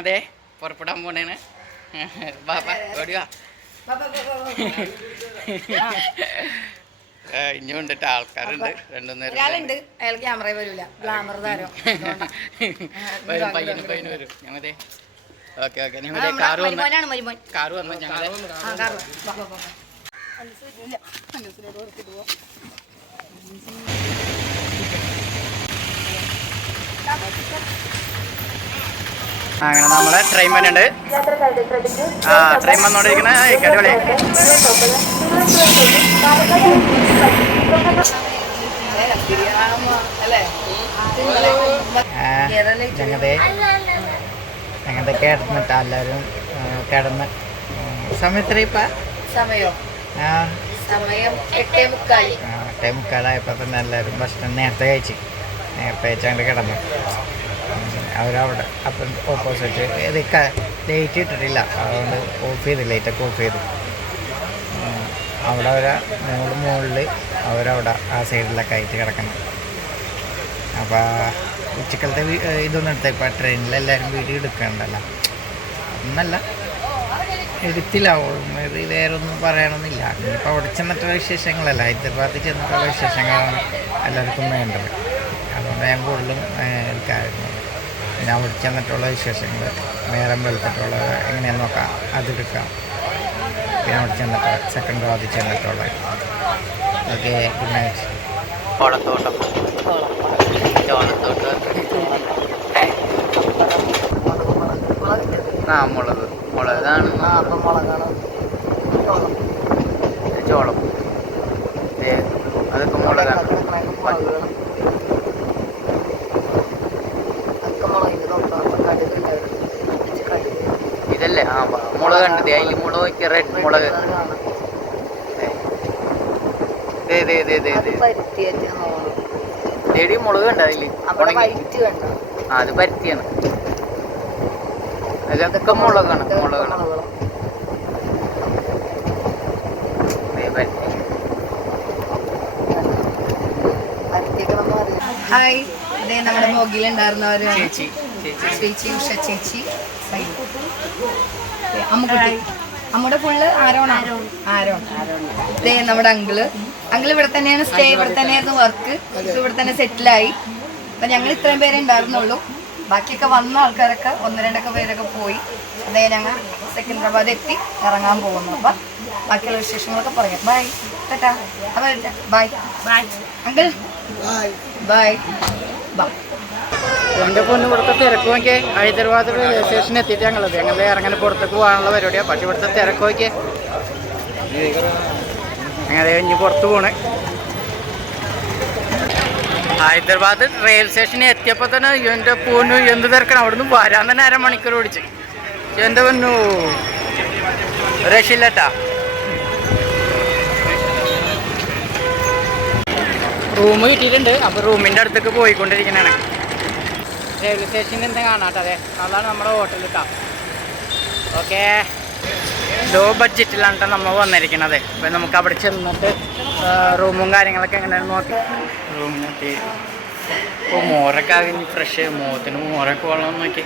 ഞങ്ങതേ പുറപ്പെടാൻ പോണേണ്. ബാബാ ഓടിവാ. ഇനി കൊണ്ടിട്ട് ആൾക്കാരുണ്ട്. രണ്ടുനേരം അയാൾ ക്യാമറ വരൂല. ഗ്ലാമർ താരം വരും. പയ്യന് വരും. ഞങ്ങതേ ഓക്കെ ഓക്കെ. ഞങ്ങളുടെ കാറ് വന്നു. ഞങ്ങളെ അങ്ങനെ നമ്മളെ ട്രെയിൻ വന്നുണ്ട്. ട്രെയിൻ വന്നോണ്ടിരിക്കണ അടിപൊളി. ഞങ്ങളുടെ കിടന്നിട്ടാ എല്ലാവരും കിടന്ന് സമയത്ര സമയം 8:45 തന്നെ എല്ലാവരും ഭക്ഷണം നേരത്തെ കഴിച്ചങ്ങോട്ട് കിടന്നു. അവരവിടെ അപ്പം ഓപ്പോസിറ്റ് ലൈറ്റ് ഇട്ടിട്ടില്ല, അതുകൊണ്ട് ലൈറ്റൊക്കെ ഓഫ് ചെയ്തു. അവിടെ മുകളിൽ അവരവിടെ ആ സൈഡിലൊക്കെ ആയിട്ട് കിടക്കണം. അപ്പോൾ ഉച്ചക്കലത്തെ ഇതൊന്നും എടുത്ത ഇപ്പോൾ ട്രെയിനിലെല്ലാവരും വീഡിയോ എടുക്കണ്ടല്ലോ, ഒന്നല്ല എടുത്തില്ല. ഇത് വേറെ ഒന്നും പറയണമെന്നില്ല. ഇനിയിപ്പോൾ അവിടെ ചെന്നിട്ടുള്ള വിശേഷങ്ങളല്ല, ഹൈദരാബാദിൽ ചെന്നിട്ടുള്ള വിശേഷങ്ങളാണ് എല്ലാവർക്കും വേണ്ടത്. അതുകൊണ്ട് ഞാൻ കൂടുതലും എടുക്കാമായിരുന്നു. പിന്നെ അവിടെ ചെന്നിട്ടുള്ള വിശേഷങ്ങൾ നേരം വെളുത്തിട്ടുള്ള എങ്ങനെയാണെന്ന് നോക്കാം, അതെടുക്കാം. പിന്നെ അവിടെ ചെന്നിട്ട് സെക്കൻഡറാബാദിൽ ചെന്നിട്ടുള്ള ഓക്കെ. Good night. ഓളത്തോട്ടം മുളകാണ് ചോളം. അതൊക്കെ മുളകാണ്. ഇതല്ലേ മുളക് കണ്ടത്, അതിൽ മുളക് റെഡ് മുളക്. ലേഡി മുളക് കണ്ട അതില് അത് പരുത്തിയാണ്. അതൊക്കെ മുളകാണ്. ഹായ്, ഇതേ നമ്മുടെ ബോഗിലുണ്ടായിരുന്നവര് ചേച്ചി ഉഷ ചേച്ചി, അമ്മുക്കുട്ടി. അമ്മയുടെ ഫുള്ള് ആരോൺ. ഇതേ നമ്മുടെ അങ്കിള് ഇവിടെ തന്നെയാണ് സ്റ്റേ, ഇവിടെ തന്നെയായിരുന്നു വർക്ക്. ഇപ്പൊ ഇവിടെ തന്നെ സെറ്റിലായി. അപ്പൊ ഞങ്ങൾ ഇത്രയും പേരെ ഉണ്ടായിരുന്നുള്ളൂ. ബാക്കിയൊക്കെ വന്ന ആൾക്കാരൊക്കെ 1-2 പേരൊക്കെ പോയി. അതേ ഞങ്ങൾ സെക്കൻഡറാബാദ് എത്തി ഇറങ്ങാൻ പോകുന്നു. അപ്പം ബാക്കിയുള്ള വിശേഷങ്ങളൊക്കെ പറയാം. ബൈ ടാറ്റാ. Bye uncle, bye. എൻ്റെ പൊന്ന് ഇവിടുത്തെ തിരക്ക് നോക്കിയേ. ഹൈദരാബാദ് റെയിൽവേ സ്റ്റേഷനിൽ എത്തിയിട്ട് ഞങ്ങൾ ഇറങ്ങാൻ പുറത്തേക്ക് പോകാനുള്ള പരിപാടിയാണ്. പക്ഷേ ഇവിടുത്തെ തിരക്ക് നോക്കിയേ. അങ്ങനെ കഴിഞ്ഞ് പുറത്ത് പോണേ. ഹൈദരാബാദ് റെയിൽ സ്റ്റേഷനിൽ എത്തിയപ്പോൾ തന്നെ എൻ്റെ പൊന്നു എന്ത് തിരക്കണം. അവിടെ നിന്ന് വരാൻ തന്നെ അരമണിക്കൂർ ഓടിച്ച്. എൻ്റെ പൊന്നു രക്ഷയില്ലട്ടാ. റൂം കിട്ടിയിട്ടുണ്ട്. അപ്പോൾ റൂമിൻ്റെ അടുത്തേക്ക് പോയിക്കൊണ്ടിരിക്കുന്നതാണ്. റെയിൽവേ സ്റ്റേഷനിൽ എന്താ കാണാട്ടോ. അതെ, അതാണ് നമ്മുടെ ഹോട്ടൽ കേട്ടോ. ഓക്കെ, ലോ ബഡ്ജറ്റിലാണ് നമ്മൾ വന്നിരിക്കുന്നത്. അപ്പം നമുക്ക് അവിടെ ചെന്നിട്ട് റൂമും കാര്യങ്ങളൊക്കെ എങ്ങനെയാണെന്ന് നോക്കി. റൂമിനെത്തി മോരൊക്കെ ആകെ ഫ്രഷ്, മോത്തിന് മോരൊക്കെ വെള്ളം നോക്കി.